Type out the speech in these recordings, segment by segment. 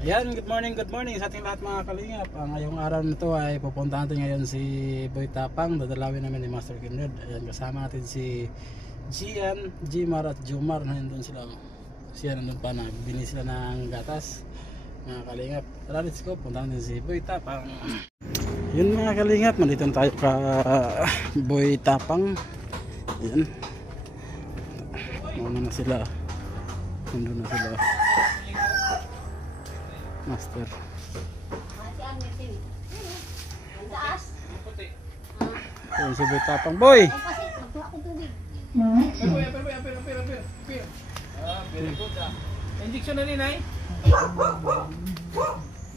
Ayan, good morning sa ating lahat mga kalingap. Ngayong araw nito ay pupunta natin ngayon si Boy Tapang. Dadalawin namin ni Master Kindred. Ayan, kasama natin si Gian, Jimar at Jomar. Nandun sila. Siya nandun pa na bini sila ng gatas. Mga kalingap, tara, let's go. Punta natin si Boy Tapang. Yun mga kalingap, nandito na tayo ka Boy Tapang. Ayan, muna na sila. Nandun na sila Master. Ayan si Boy Tapang. Boy! Injection na rin ay?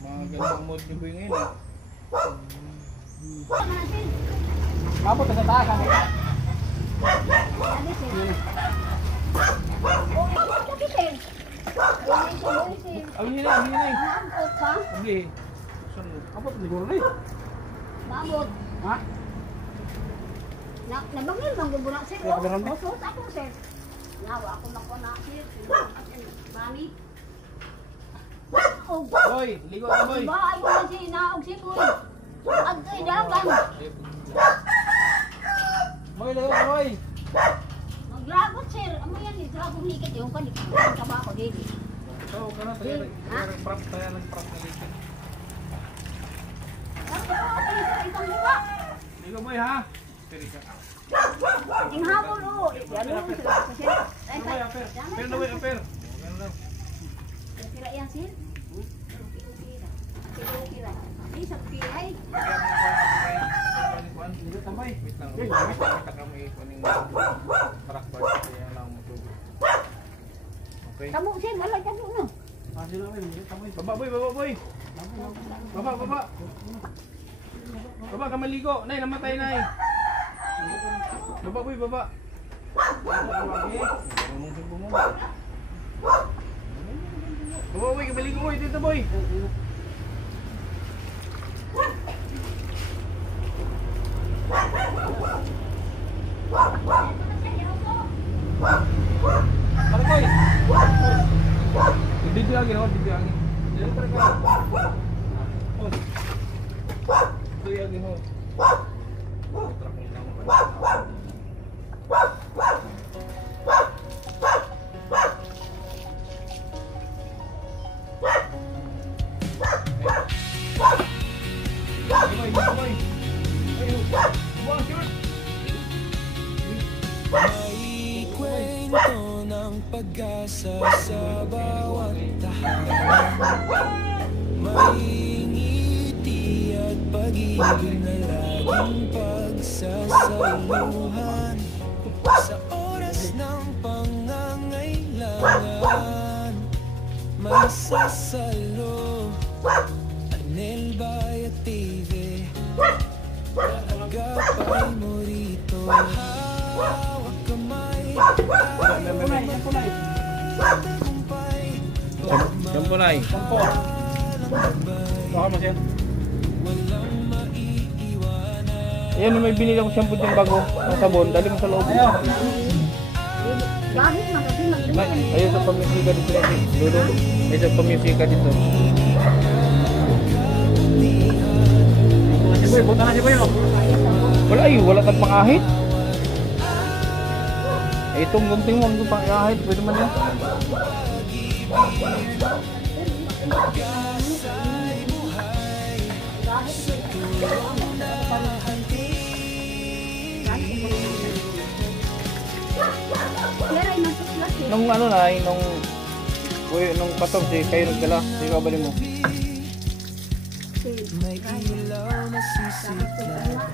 Mga ganang mood ni Boy ngayon. Mabot ka sa taas kami. Ang hinay. Hindi. Mabot siguro rin. Babot. Ha? Nabangil bang gubunak sir? Kaya kameran mo? Osos ako sir. Nawa ako na sir. Mami. Oh, Boy, ligo ka boy. ba ayo na si naog si boy. Agay dagan. Boy, ligo ka boy. Maglagot sir. Amo yan ni dragong likat yung kan ba ako dili. So, kana tayo prop tayo ng prop na ligo. Itong liwa. Ligo boy ha. Peri ka. Ting habol o. Yan mo sila sa sir. Ay Boy, aper. Pero na boy, aper. Ganun lang. sila yan sir. Kira. Isa pilay. Ligo tambay. Wait lang. Kita kami kuning parak pa kaya lang mo. Okay. Kamu sir wala ka no. Sila rin, tambay. Baba boy. Baba. Baba ka maligo. Nay, namatay nay. Baba boy, baba. Baba boy, ka maligo boy. Dito boy. Para boy. Bibiyagin ho, bibiyagin. Dito ka. Bibiyagin ho. May kwento ng pag-asa sa bawat tahanan. May ngiti at pag-ibig na laging pagsasaluhan. Sa oras ng pangangailangan, may sasalo. Anel Bayat TV, agapay mo rito. Hawak kamay, tagumpay. Sampo nay. Sampo. Baka mo siya. Walang maiiwanan. Ayan, may binili ako shampoo dyan bago. Ang sabon, dali mo sa loob. Gamit man kasi Ayun sa pamusika dito. Lolo, ayun sa pamusika dito. Si Boy, punta na si Boy. Wala kang pangahit. Ay, itong gunting mo, ang pangahit. Pwede man yan. Nung ano na, nung patog si kayo nagdala, sige ka bali mo. May ilaw na sisikla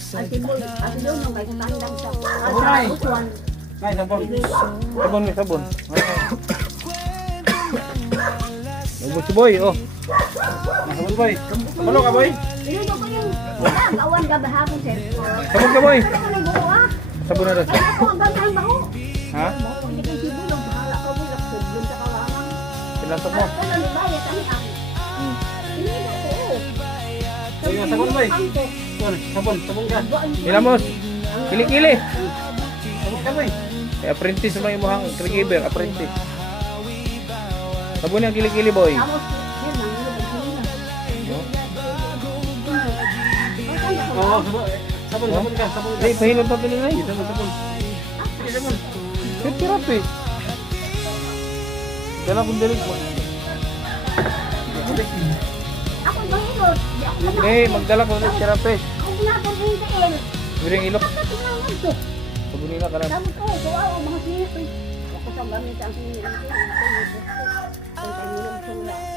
sa gitna ng Sabunay. Nay, sabon. Sabon may sabon. Sabon si Boy, oh. Sabon Boy. Sabon ka Boy. Inuno ko yung gawan ka bahapon sir. Sabon ka Boy. Ano ko nagbuo ah? Sabon na rin. Kaya ako ang gantang baho. Ha? Kung hindi kayo sibulong, bahala ka mo. Nagsubulong sa kawangan. Pilasok mo. Ano ni bayat ang ang. Inido ko. Sige, sabon Boy. Sabon ka. Ilamos. Kili-kili. Sabon ka Boy. Eh, apprentice mo yung muhang caregiver, apprentice. Sabon yung kilikili boy. Tapos Oo, sabon ka, sabon ka. Ay, pahilot na pili na Sabon, sabon. Sige, sabon. Kirap eh. Dala kong dilig mo. Ako mahilot. Di ako Hindi, magdala ko ng kirap eh. Ako ginagawa sa el. Biring ilok. Tatinangan to. Sabunin na ka lang. Sabi ko, gawa o mga sinit. Ako sa gamit ang sinit.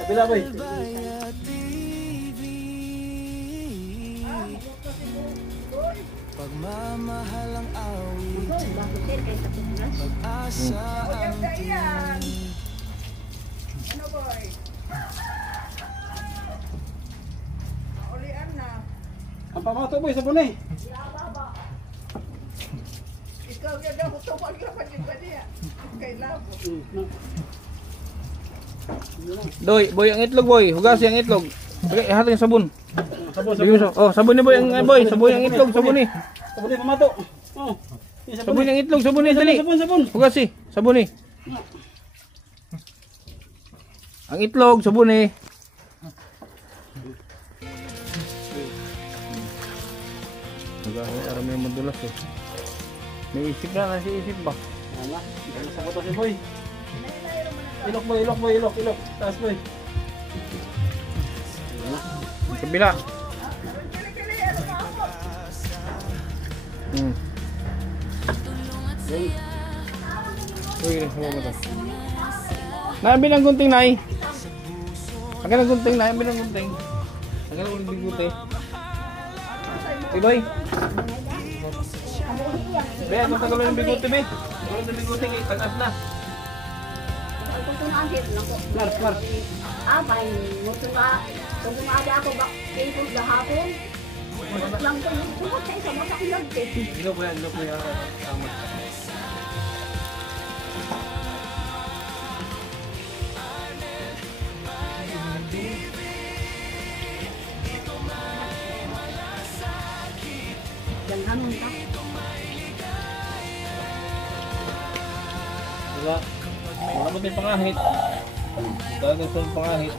Kabila, boy. Pagmamahal ang awit, Bakit sir, kayo sa Pilipinas? asa ang Ano boy? Ulian na. Ang pamato, boy, sabon eh. Ikaw yan daw tumag na pa din ba niya? Kay Labo. Doy, boy ang itlog boy. Hugasi ang itlog. Okay, hatin yung sabon. Sabon, Bigyan mo sa- Oh, sabon ni boy ang boy. Sabon ang itlog, sabon ni. Sabon eh, pamato. Oh. Sabon ang itlog, sabon ni dali. Sabon, sabon. Hugasi, sabon ni. Ang itlog, sabon ni. Hugasi, aram yung madulas eh. May isip na, nasi isip ba? Ano? Sa boto si boy. Ilok, boy, ilok, boy, ilok, ilok. Taas, boy. Kabila. Uy, sama mo to. Naambil ang gunting, Nay. Akin ang gunting, Nay. Ambil ang gunting. Akin ang biguti. Uy, boy. Be, kung tagalon yung biguti, be. Tagalon yung biguti, tagas na. Mars, Mars. Bahay mo ito nga. Kung umaga ako ba, kayo gahapon. Lang ko yung kumot sa isa, masakilag ko. Ilok mo yan, ilok mo yan. Tama. Yan hamon ka. Wala. Wala mo din pangahit. Dahil sa pangahit.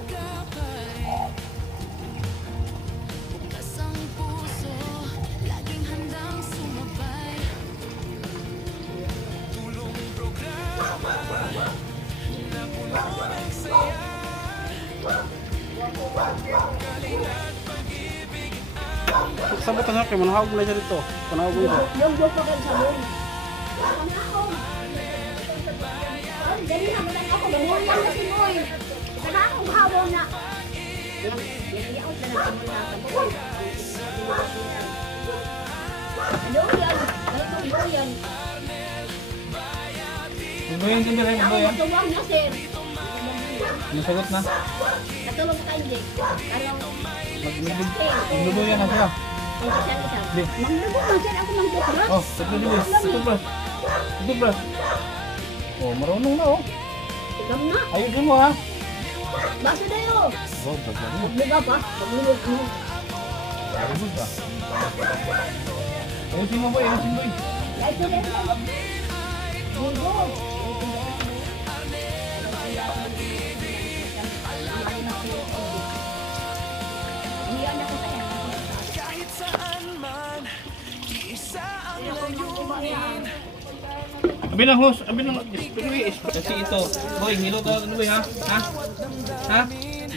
Sabot ang akin, manahawag mo na siya dito. Panahawag mo dito. Yung joke pa kayo sa buong. Ang ako. Dali na, malang ako. Ganyan lang na si Moy. Isa na akong hawon na. Yan, out na natin muna sa buong. Ano yan? Ganito yan. Ano yung tindirin mo Ako ba yan? magtuwang na, sir. Nasagot na. Natulog ka hindi. Maglubo yan na siya. Di. Maglubo man, sir. Ako ng toothbrush. Oh, taglubo. Toothbrush. Toothbrush. Oh, marunong na oh. Tigam na. Ayusin mo ha. Basta na yun. Oh, bagay. Magluba pa. Maglulog mo. Ayusin ka. Ayusin mo boy, ayusin boy. Ay, sir. Ligo. kahit saan man, isa ang layunin. Abi ng host, abi ng kasi ito. Boy, hilot ano boy ha? Ha? Ha?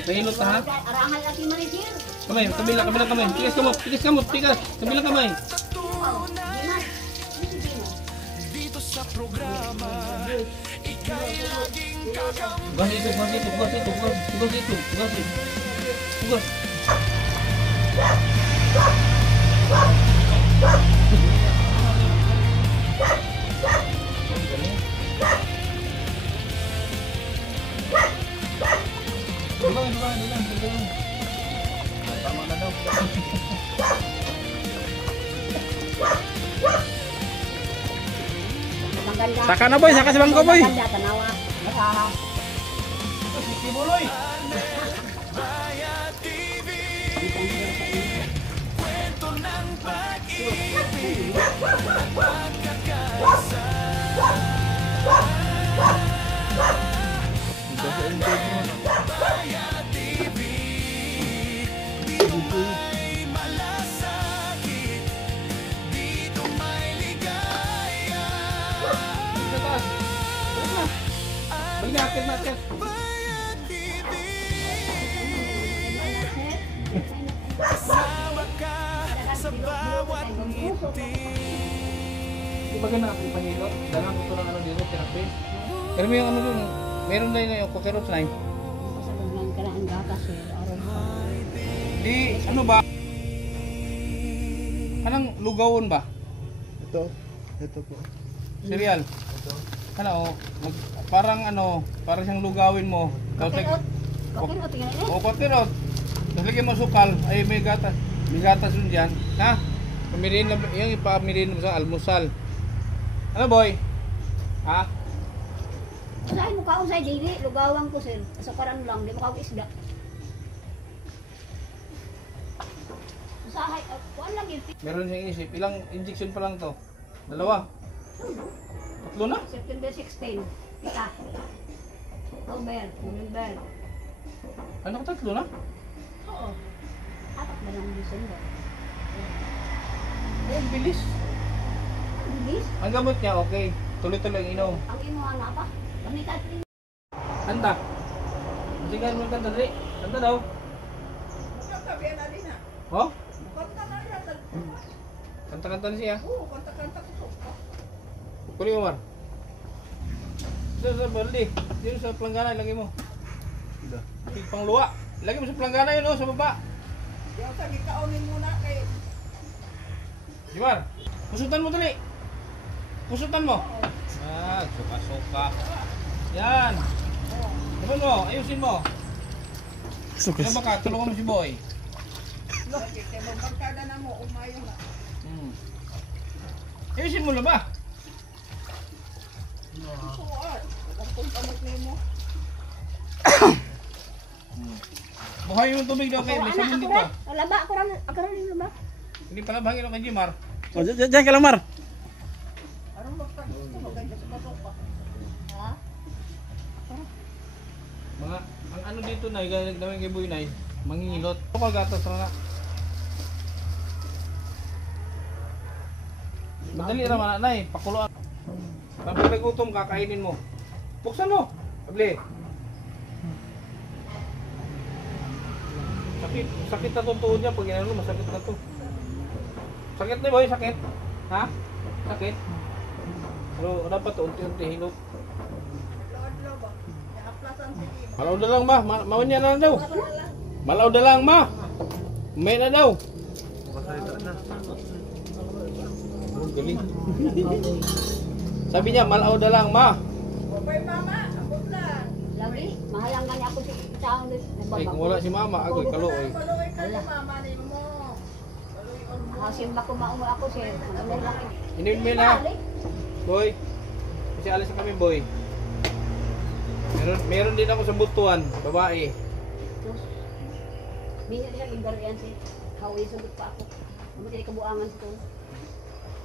May hilot ha? Arangal natin manisir. Kamay, kabila kamay. Tigas kamot. Kabila kamay. Dito sa programa, ika'y laging kakampi. Tugas ito. Tugas. Tama na daw. Saka na boy, saka sa bangko boy. Maganda, tanawa. Masaha. Tibuloy. Kwento ng pag-ibig, pagkakasa. Di ba ganun ang pangilot? Dalang ko ito ng ano dito, therapy. Pero may yung ano dun, meron na yung kukirots na yun. Masalog lang ka na ang gatas eh. Di, ano ba? Anong lugawon ba? Ito po. Cereal? Ano, parang siyang lugawin mo. Tapos Kakirot. Kakirot, tingnan eh. o kutirot. Tapos lagyan mo sukal, ay may gatas. May gatas yun dyan. Ha? Pamirin na, yung ipamirin mo sa almusal. Ano boy? Ha? Usahin mo ka usay, dili. Lugawang ko sir. Asukaran lang, di mo ka isda. Usahay, kuan lang yun. Meron siyang isip. Ilang injection pa lang to? Dalawa? Tatlo na? September 16. Kita. October, November. Ano ka tatlo na? Oo. Apat na lang December. Ay, ang bilis. Bilis. Ang gamot niya, okay. Tuloy-tuloy ang inom. Ang inuha na pa. Panikat rin. Kanta. Sige, mo kanta dali. Kanta daw. Mukhang sabi na din ha. Oh? Kanta na yan. Kanta-kanta na siya. Oo, kanta-kanta ko. Kuli Omar. Dito sa baldi. Dito sa planggana, ilagay mo. Dito. Pangluwa. Ilagay mo sa planggana yun, oh, sa baba. Yung sa gikaunin muna kay... Jimar, pusutan mo dali. Pusutan mo. Ah, suka-suka. Yan. Tapos mo, ayusin mo. Ano ba ka? Tulungan mo si Boy. Lagi, kay mabangkada na mo, umayo na. Ayusin mo na ba? Suwar. Huwag kong kamot mo. Buhay yung tubig daw kayo. May sabon dito. Laba, ako rin yung laba. Hindi pala bahagin ako kay Jimar. O, dyan ka lang, Mar. Anong magpag-gusto mo? Ganyan sa pasopa. Ha? Mga, ang ano dito na, gawin kay Boy na, mangingilot. Ito ka gatas na. Madali naman na, pakuluan. Pag nagutom, kakainin mo. Buksan mo. Pabli. Sakit na itong tuhod niya. Pag ginano, masakit na ito. Sakit na boy, sakit. Ha? Sakit. Pero dapat unti-unti hilot. Lord, ba? Nakaplasan sige. Malaw na lang ma. Mawan niya na daw. Malaw na lang ma. May na daw. Oh, galing. Sabi niya, malaw na lang ma. Babay mama, ambot lang. Lagi, mahalang nga niya ako si Chang. Ay, kung wala si mama, agoy kaluoy. Baluoy ka ni mama ni mo. Baluoy on mo. Simba ko maungo ako sir. Magandang laki. Inumin na. Boy. Kasi alis na kami, boy. Meron din ako sa butuan, babae. Minyo siya ibar yan si Hawi sugot pa ako. Ano kaya kabuangan ko.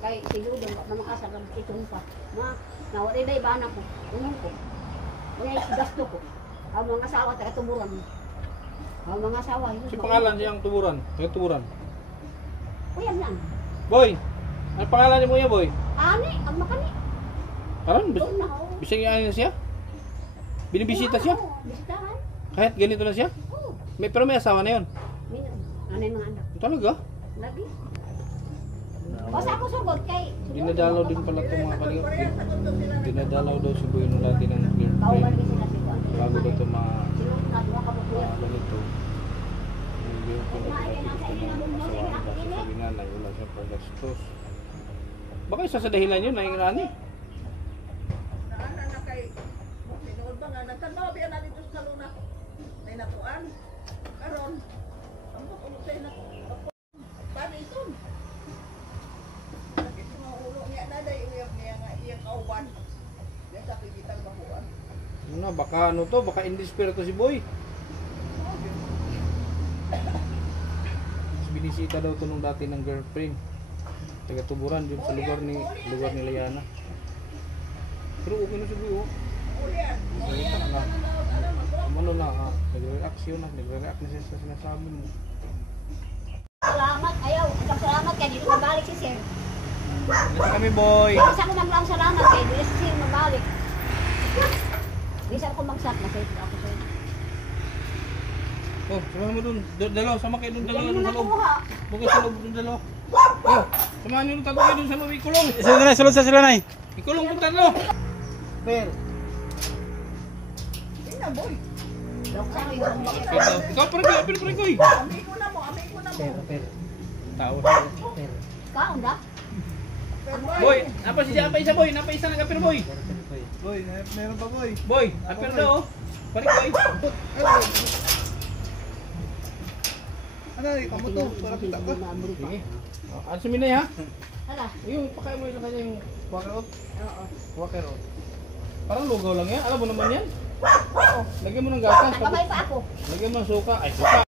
Kay siguro doon pa makasar lang itong pa. Ma, nawala na iba anak ko. Unong ko. Kaya gasto ko. Ang mga asawa taga tuburan. Ang mga asawa yun. Si pangalan niyang tuburan. Yung tuburan. Kuya lang. Boy. Ano pangalan niya mo niya, boy? Ani, ang makani. Karon, Doon na ako. bising yan na siya? Binibisita siya? Oo, bisitahan. Kahit ganito na siya? Oo. Pero may asawa na yun. Minyo. Ano yung mga anak? Talaga? Lagi. Basta ako sugod kay. Dinadalaw din pala itong mga kalinga. Dinadalaw daw si Boy nung dati ng Bawal girlfriend. din sila si Kuan. Bago daw ito mga Sinunod na mga kabukuya. ganito. Yung girlfriend daw pinakita ito ng asawaan kasi sabi nga na wala siyang pagastos. Baka isa sa dahilan yun, nangingirani. Naana na kay Sinuod ba nga nagtanaw biya na dito sa luna. May natuan. Karon. Ambot ulo say na. Paano ito? Sakit yung mga ulo niya na day uyab niya nga iyang kauban. Diyan sa pigitang bahuan. Ano na, baka ano to, baka indispirito si Boy. Binisita daw to nung dati ng girlfriend. Taga-tuburan dun sa lugar ni Liana. Pero okay na si Boy, oh. Ulian. Salita na. Ano na, nagre-reaction na, nagre-react na siya sa sinasabi mo. Salamat, ayaw. Salamat kay dito mabalik si Sir. Kasi kami, Boy. Bisa ko lang salamat kay dito si Sir mabalik. Bisa ko magsak na sa ako sir. Oh, sama mo dun. Dalaw, sama kayo dun dalaw. Hindi mo Dun sa loob. nakuha. Bukay sa loob dun dalaw. Oh, samahan nyo ng tatlo kayo dun sa loob, ikulong. Sila na, sulod sa sila na. Ikulong yung tatlo. Hindi na, boy. Doktor yun. Ikaw pare koy. Amigo na mo, amigo na mo. Tao. Kaon da? Boy, apa si apa isa boy, napa isa nagapir boy. Boy, meron pa boy. Boy, apir daw. Pare koy. Ano, ikaw mo to, para kita ka. Sige. Ano suminay ha? Hala. Yung pakain mo sa kanya yung walker out. Oo. Walker out. Parang lugaw lang yan. Alam mo naman yan. Oo. Lagyan mo ng gatas. Nagkamay pa ako. Lagyan mo ng suka. Ay, suka.